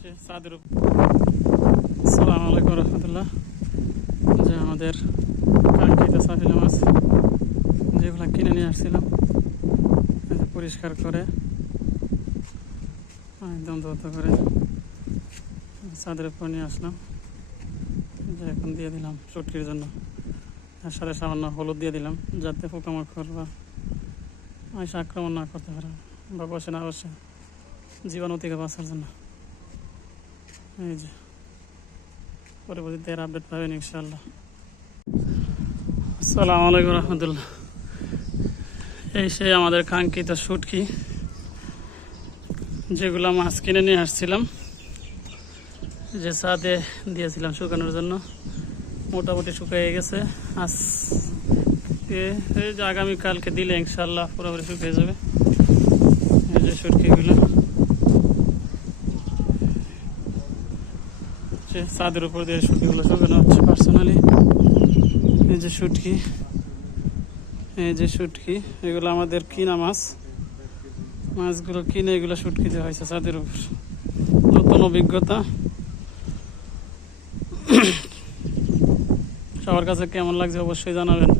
ছাদের উপর। আসসালামু আলাইকুম রহমতুল্লাহ। যে আমাদের কাঙ্ক্ষিত সাফিলা মাছ যেগুলো কিনে নিয়ে আসছিলাম পরিষ্কার করে একদম ধৌত করে ছাদের উপর নিয়ে আসলাম। যে এখন দিয়ে দিলাম শুটকির জন্য, আর সাথে সামান্য হলুদ দিয়ে দিলাম যাতে পোকামাকড় বা আইসা আক্রমণ না করতে পারে বা বসে না বসে জীবাণু থেকে বাঁচার জন্য। এই যে পরবর্তীতে এর আপডেট পাবেন ইনশাআল্লাহ। আসসালামু আলাইকুম রহমতুল্লাহ। এই সেই আমাদের কাঙ্ক্ষিত শুটকি যেগুলো মাছ কিনে নিয়ে আসছিলাম, যে ছাদে দিয়েছিলাম শুকানোর জন্য, মোটামুটি শুকিয়ে গেছে। আজকে এই যে আগামীকালকে দিলে ইনশাআল্লাহ পুরোপুরি শুকিয়ে যাবে। এই যে শুটকিগুলো ছাদের উপর দিয়ে শুটকিগুলো শুকানো হচ্ছে পার্সোনালি। এই যে শুটকি, এই যে শুটকি, এগুলো আমাদের কিনা মাছ। মাছগুলো কিনে এগুলো শুটকি দেওয়া হয়েছে ছাদের উপর। নতুন অভিজ্ঞতা। সবার কাছে কেমন লাগছে অবশ্যই জানাবেন।